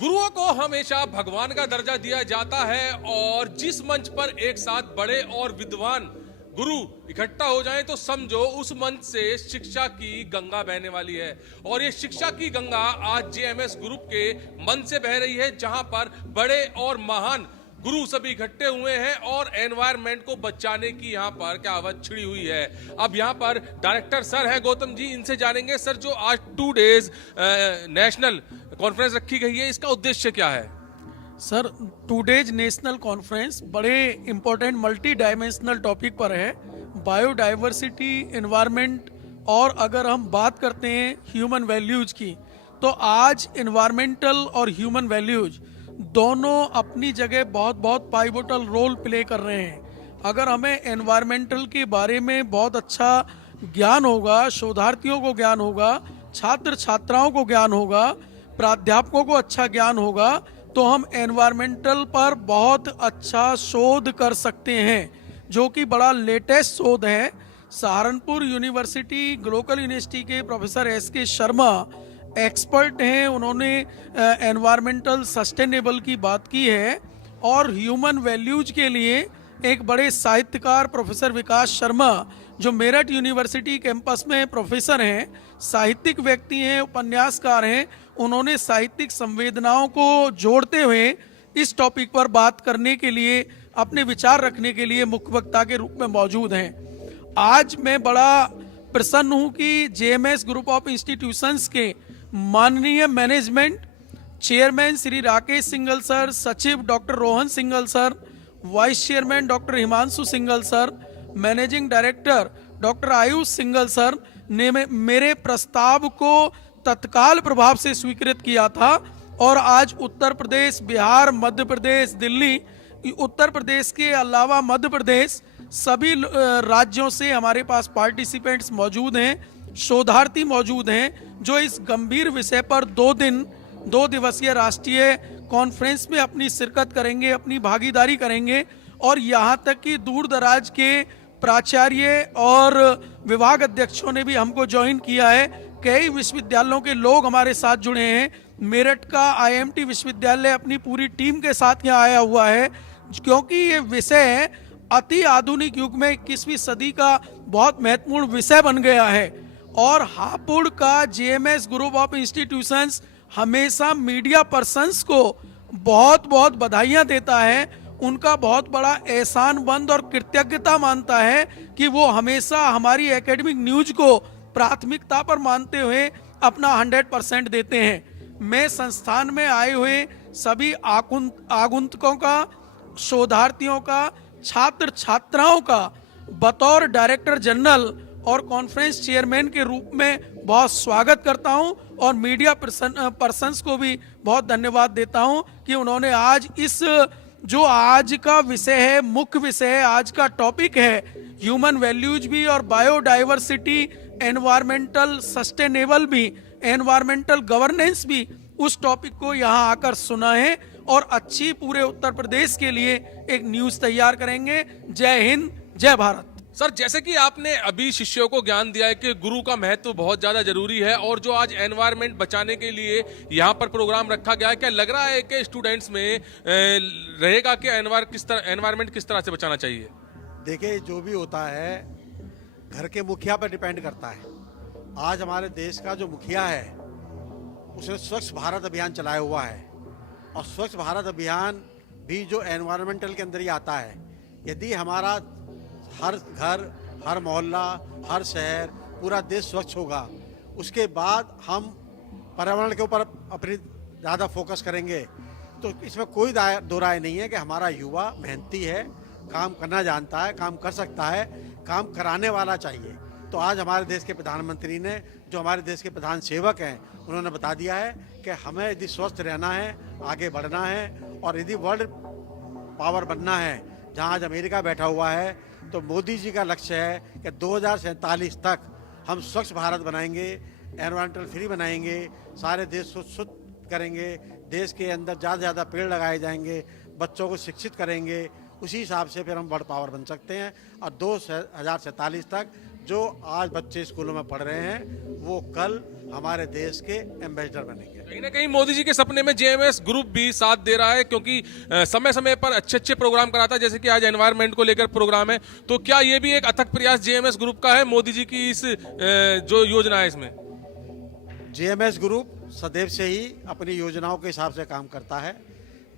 गुरुओं को हमेशा भगवान का दर्जा दिया जाता है और जिस मंच पर एक साथ बड़े और विद्वान गुरु इकट्ठा हो जाएं तो समझो उस मंच से शिक्षा की गंगा बहने वाली है। और ये शिक्षा की गंगा आज जेएमएस ग्रुप के मन से बह रही है, जहां पर बड़े और महान गुरु सभी इकट्ठे हुए हैं और एनवायरनमेंट को बचाने की यहाँ पर क्या आवाज छिड़ी हुई है। अब यहाँ पर डायरेक्टर सर है गौतम जी, इनसे जानेंगे सर जो आज 2 डेज नेशनल कॉन्फ्रेंस रखी गई है, इसका उद्देश्य क्या है? सर 2 डेज नेशनल कॉन्फ्रेंस बड़े इंपॉर्टेंट मल्टी डायमेंशनल टॉपिक पर है, बायोडाइवर्सिटी, एनवायरनमेंट। और अगर हम बात करते हैं ह्यूमन वैल्यूज की, तो आज एनवायरमेंटल और ह्यूमन वैल्यूज दोनों अपनी जगह बहुत बहुत पाइवोटल रोल प्ले कर रहे हैं। अगर हमें एनवायरमेंटल के बारे में बहुत अच्छा ज्ञान होगा, शोधार्थियों को ज्ञान होगा, छात्र छात्राओं को ज्ञान होगा, प्राध्यापकों को अच्छा ज्ञान होगा, तो हम एनवायरमेंटल पर बहुत अच्छा शोध कर सकते हैं, जो कि बड़ा लेटेस्ट शोध है। सहारनपुर यूनिवर्सिटी ग्लोकल यूनिवर्सिटी के प्रोफेसर एसके शर्मा एक्सपर्ट हैं, उन्होंने एनवायरमेंटल सस्टेनेबल की बात की है। और ह्यूमन वैल्यूज के लिए एक बड़े साहित्यकार प्रोफेसर विकास शर्मा, जो मेरठ यूनिवर्सिटी कैंपस में प्रोफेसर हैं, साहित्यिक व्यक्ति हैं, उपन्यासकार हैं, उन्होंने साहित्यिक संवेदनाओं को जोड़ते हुए इस टॉपिक पर बात करने के लिए, अपने विचार रखने के लिए मुख्य वक्ता के रूप में मौजूद हैं। आज मैं बड़ा प्रसन्न हूं कि जेएमएस ग्रुप ऑफ इंस्टीट्यूशंस के माननीय management chairman Shri Rakesh Singhal sir, सचिव doctor Rohan Singhal sir, vice chairman doctor Himanshu Singhal sir, managing director doctor Ayush Singhal sir ने मेरे प्रस्ताव को तत्काल प्रभाव से स्वीकृत किया था। और आज उत्तर प्रदेश, बिहार, मध्य प्रदेश, दिल्ली, उत्तर प्रदेश के अलावा मध्य प्रदेश, सभी राज्यों से हमारे पास पार्टिसिपेंट्स मौजूद हैं, शोधार्थी मौजूद हैं, जो इस गंभीर विषय पर 2 दिवसीय राष्ट्रीय कॉन्फ्रेंस में अपनी शिरकत करेंगे, अपनी भागीदारी करेंगे। और यहाँ तक कि दूर दराज के प्राचार्य और विभाग अध्यक्षों ने भी हमको ज्वाइन किया है। कई विश्वविद्यालयों के लोग हमारे साथ जुड़े हैं। मेरठ का आईएमटी विश्वविद्यालय अपनी पूरी टीम के साथ यहाँ आया हुआ है, क्योंकि ये विषय अति आधुनिक युग में 21वीं सदी का बहुत महत्वपूर्ण विषय बन गया है। और हापुड़ का जेएमएस ग्रुप ऑफ इंस्टीट्यूशंस हमेशा मीडिया पर्सन्स को बहुत बहुत बधाइयाँ देता है, उनका बहुत बड़ा एहसानमंद और कृतज्ञता मानता है कि वो हमेशा हमारी एकेडमिक न्यूज को प्राथमिकता पर मानते हुए अपना 100% देते हैं। मैं संस्थान में आए हुए सभी आगंतुकों का, शोधार्थियों का, छात्र छात्राओं का बतौर डायरेक्टर जनरल और कॉन्फ्रेंस चेयरमैन के रूप में बहुत स्वागत करता हूं। और मीडिया पर्सन्स को भी बहुत धन्यवाद देता हूं कि उन्होंने आज इस जो आज का विषय है, मुख्य विषय है, आज का टॉपिक है ह्यूमन वैल्यूज भी और बायोडाइवर्सिटी, एनवायरमेंटल सस्टेनेबल भी, एनवायरमेंटल गवर्नेंस भी, उस टॉपिक को यहाँ आकर सुना है और अच्छी पूरे उत्तर प्रदेश के लिए एक न्यूज तैयार करेंगे। जय हिंद, जय भारत। सर जैसे कि आपने अभी शिष्यों को ज्ञान दिया है कि गुरु का महत्व बहुत ज्यादा जरूरी है, और जो आज एनवायरनमेंट बचाने के लिए यहाँ पर प्रोग्राम रखा गया है, क्या लग रहा है कि स्टूडेंट्स में रहेगा कि एनवायरनमेंट किस तरह से बचाना चाहिए? देखिए, जो भी होता है घर के मुखिया पर डिपेंड करता है। आज हमारे देश का जो मुखिया है उसने स्वच्छ भारत अभियान चलाया हुआ है, और स्वच्छ भारत अभियान भी जो एनवायरमेंटल के अंदर ही आता है। यदि हमारा हर घर, हर मोहल्ला, हर शहर, पूरा देश स्वच्छ होगा, उसके बाद हम पर्यावरण के ऊपर अपनी ज़्यादा फोकस करेंगे, तो इसमें कोई दो राय नहीं है कि हमारा युवा मेहनती है, काम करना जानता है, काम कर सकता है, काम कराने वाला चाहिए। तो आज हमारे देश के प्रधानमंत्री ने, जो हमारे देश के प्रधान सेवक हैं, उन्होंने बता दिया है कि हमें यदि स्वस्थ रहना है, आगे बढ़ना है और यदि वर्ल्ड पावर बनना है, जहां आज अमेरिका बैठा हुआ है, तो मोदी जी का लक्ष्य है कि 2047 तक हम स्वच्छ भारत बनाएंगे, एनवायरमेंटल फ्री बनाएंगे, सारे देश को शुद्ध करेंगे, देश के अंदर ज़्यादा से ज़्यादा पेड़ लगाए जाएंगे, बच्चों को शिक्षित करेंगे। उसी हिसाब से फिर हम वर्ल्ड पावर बन सकते हैं और 2047 तक जो आज बच्चे स्कूलों में पढ़ रहे हैं वो कल हमारे देश के एम्बेसडर बनेंगे। कहीं ना कहीं मोदी जी के सपने में जेएमएस ग्रुप भी साथ दे रहा है, क्योंकि समय समय पर अच्छे प्रोग्राम कराता है, जैसे कि आज एनवायरनमेंट को लेकर प्रोग्राम है। तो क्या ये भी एक अथक प्रयास जेएमएस ग्रुप का है, मोदी जी की इस जो योजना है इसमें? जेएमएस ग्रुप सदैव से ही अपनी योजनाओं के हिसाब से काम करता है,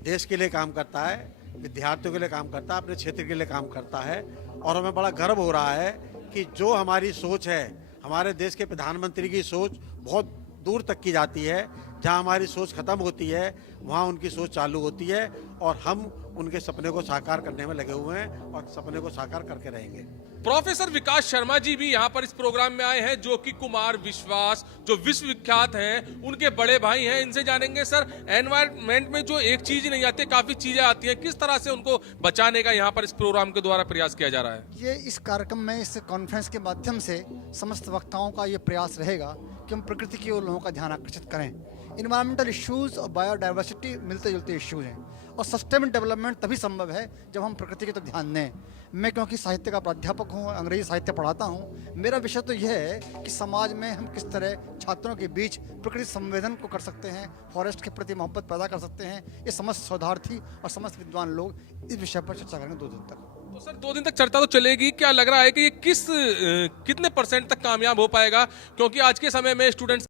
देश के लिए काम करता है, विद्यार्थियों के लिए काम करता है, अपने क्षेत्र के लिए काम करता है। और हमें बड़ा गर्व हो रहा है कि जो हमारी सोच है, हमारे देश के प्रधानमंत्री की सोच बहुत दूर तक की जाती है। जहां हमारी सोच खत्म होती है वहां उनकी सोच चालू होती है और हम उनके सपने को साकार करने में लगे हुए हैं और सपने को साकार करके रहेंगे। प्रोफेसर विकास शर्मा जी भी यहाँ पर इस प्रोग्राम में आए हैं, जो कि कुमार विश्वास जो विश्वविख्यात हैं, उनके बड़े भाई हैं। इनसे जानेंगे सर, एनवायरनमेंट में जो एक चीज नहीं आती, काफी चीजें आती हैं, किस तरह से उनको बचाने का यहाँ पर इस प्रोग्राम के द्वारा प्रयास किया जा रहा है? ये इस कार्यक्रम में, इस कॉन्फ्रेंस के माध्यम से समस्त वक्ताओं का ये प्रयास रहेगा कि हम प्रकृति की ओर लोगों का ध्यान आकर्षित करें। इन्वायरमेंटल इश्यूज और बायोडाइवर्सिटी मिलते जुलते इश्यूज हैं और सस्टेनेबल डेवलपमेंट तभी संभव है जब हम प्रकृति की तरफ ध्यान दें। मैं क्योंकि साहित्य का प्राध्यापक हूँ, अंग्रेजी साहित्य पढ़ाता हूँ, मेरा विषय तो यह है कि समाज में हम किस तरह छात्रों के बीच प्रकृति संवेदन को कर सकते हैं, फॉरेस्ट के प्रति मोहब्बत पैदा कर सकते हैं। ये समस्त शोधार्थी और समस्त विद्वान लोग इस विषय पर चर्चा करेंगे 2 दिन तक। तो सर 2 दिन तक चर्चा तो चलेगी, क्या लग रहा है कि ये कितने % तक कामयाब हो पाएगा? क्योंकि आज के समय में स्टूडेंट्स